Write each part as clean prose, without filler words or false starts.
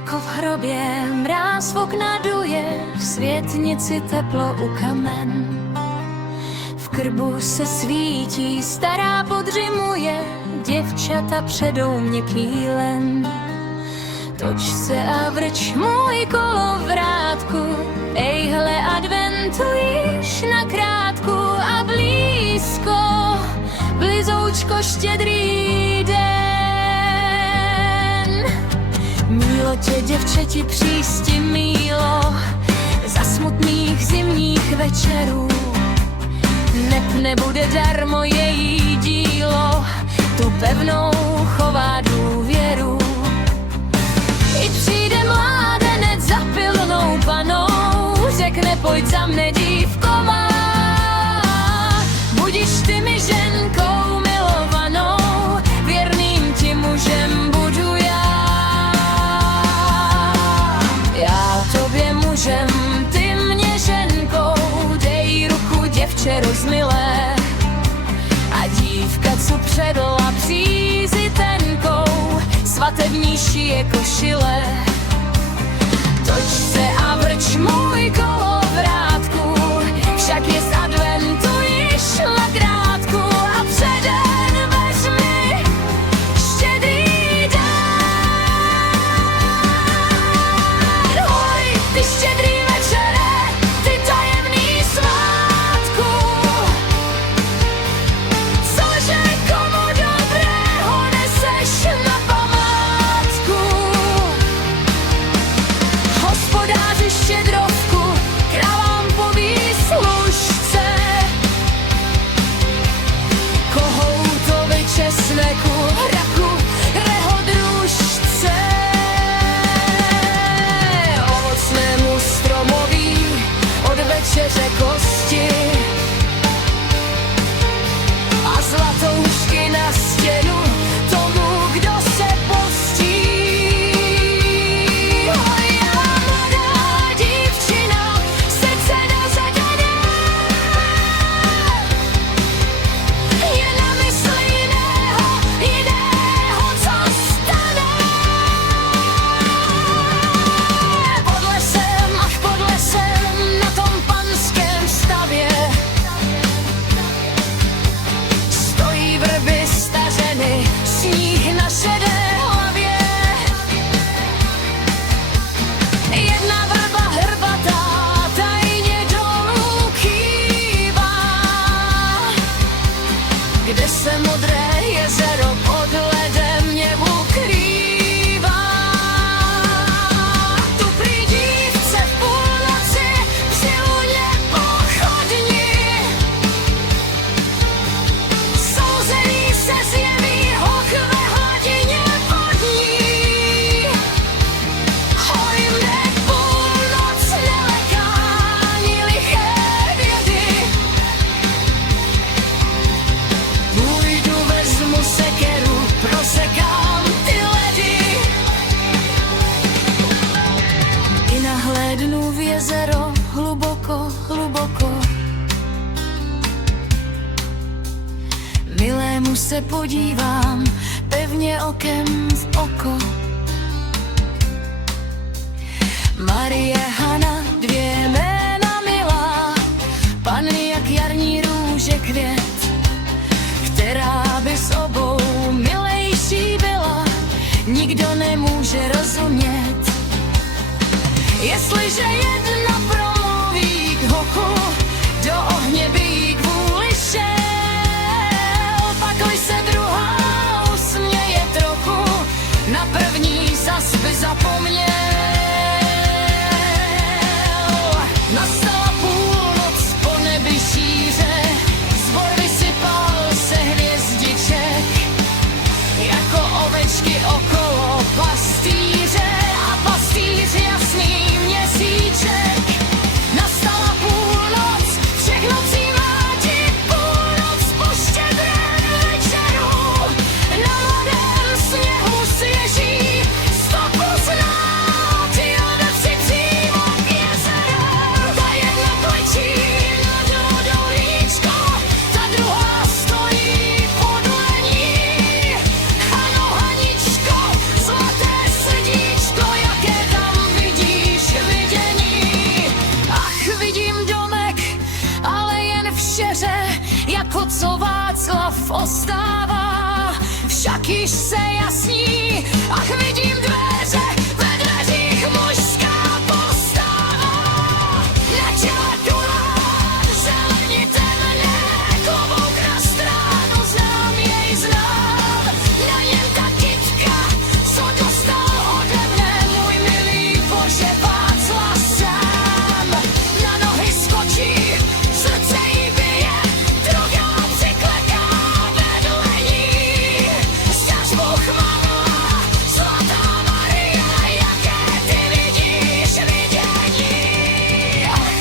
jako v hrobě, mráz v okna duje, v světnici teplo u kamen. V krbu se svítí, stará podřimuje, děvčata předou měkký len. Toč se a vrč můj kolovrátku, ejhle adventu již na krátku a blízko, blizoučko štědrý den. Mílo tě, děvčeti, přísti mílo, za smutných zimních večerů. Neb nebude darmo její dílo, tu pevnou chová důvěru. I přijde mládenec za pilnou panou, řekne pojď za mne dívko má. Budiš ty mi ženkou milovanou, věrným ti mužem budu já. Já tobě mužem, ty mě ženkou, dej ruku děvče rozmilé. A dívka, co předla přízi tenkou, svatební šije košile. Toč se a vrč můj kolovrátku, však je z adventu již na krátku a předen veř mi štědrý den. Hoj, ty štědrý večere, ty tajemný svátku, cože komu dobrého neseš na památku. Hospodáři štědrovku, králám poví služce, kohoutovi česneku, raku, rehodružce. Ovocnému stromoví od večeře kosti a zlatoušky na stěnu tomu, kdo se postí. Hoj, já mladá dívčina, srdce nazaděné, je na mysli jiného, co stane. Pod lesem, až pod lesem, na tom panském stavě stojí vrby stařeny, sníh na šedé hlavě. Jedna vrba hrbatá tajně dolů kývá, kde se modré jezero pod ledem mě ukrývá. Tu prý dívce v půlnoci při luně pochodní, souzený se zjeví hoch ve hladině vodní. Hoj, mne půlnoc nelekání liché vědy, půjdu, vezmu sekeru, prosekám ty ledy. I nahlédnu v jezero hluboko, hluboko, milému se podívám pevně okem v oko. Marie, Hana, dvě jména milá, panny jak jarní růže květ, která by s obou milejší byla, nikdo nemůže rozumět. Jestliže jedna promluví k hochu, do ohně by jí kvůli šel, pakli se druhá usměje trochu, na první zas by zapomněl. Nastala půlnoc, po nebi šíře, zbor vysypal se hvězdiček, jako ovečky okolo pastýře a pastýř jasný měsíček. Václav ostává, však již se jasní, ach vidím dveře, ve dveřích mužská postava. Na čele kulár, zelení temné, klobouk na stranu, znám jej znám. Na něm ta kytka, co dostal ode mne, můj milý Bože Václav sám. Na nohy skočí, srdce jí bije, druhá přikleká vedle ní. Sťaž Bůh malá, svatá Maria, jaké ty vidíš vidění. Ach,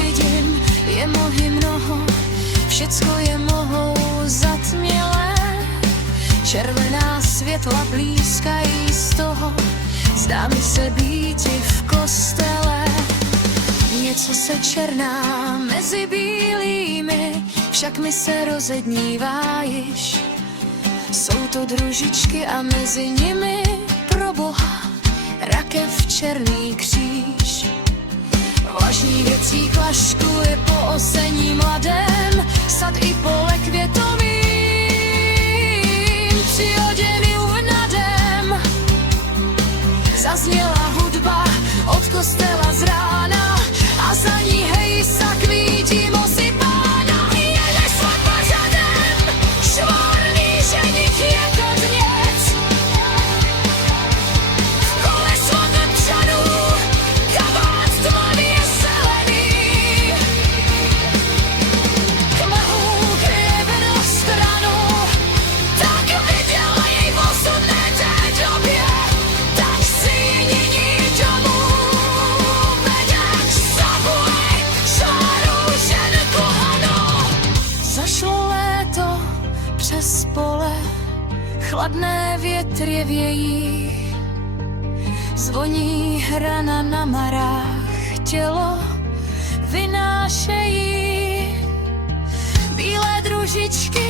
vidím, je mohy mnoho, všecko je mohou zatmělé. Červená světla blízkají z toho, zdá mi se býti v kostele. Něco se černá mezi bílými, však mi se rozednívá již. Jsou to družičky a mezi nimi pro Boha rakev černý kříž. Vlažní věcí klaškuje po osení mladém, sad i pole květovým, přihoděný nadem. Zazněla hudba od kostela z rána a za ní hejsa kvítí mosy pána. Jede svatba řadem, švorný ženich jako dněc. V kole svatebčanů, kabát tmavý je zelený. Kmahů hřeben na stranu, tak viděla jej v 8. době. Tak si ji nyní domů vede k sobě, šarou ženku ano. Zašlo léto přes pole, chladné větry vějí. Zvoní hrana na marách, tělo vynášejí. Bílé družičky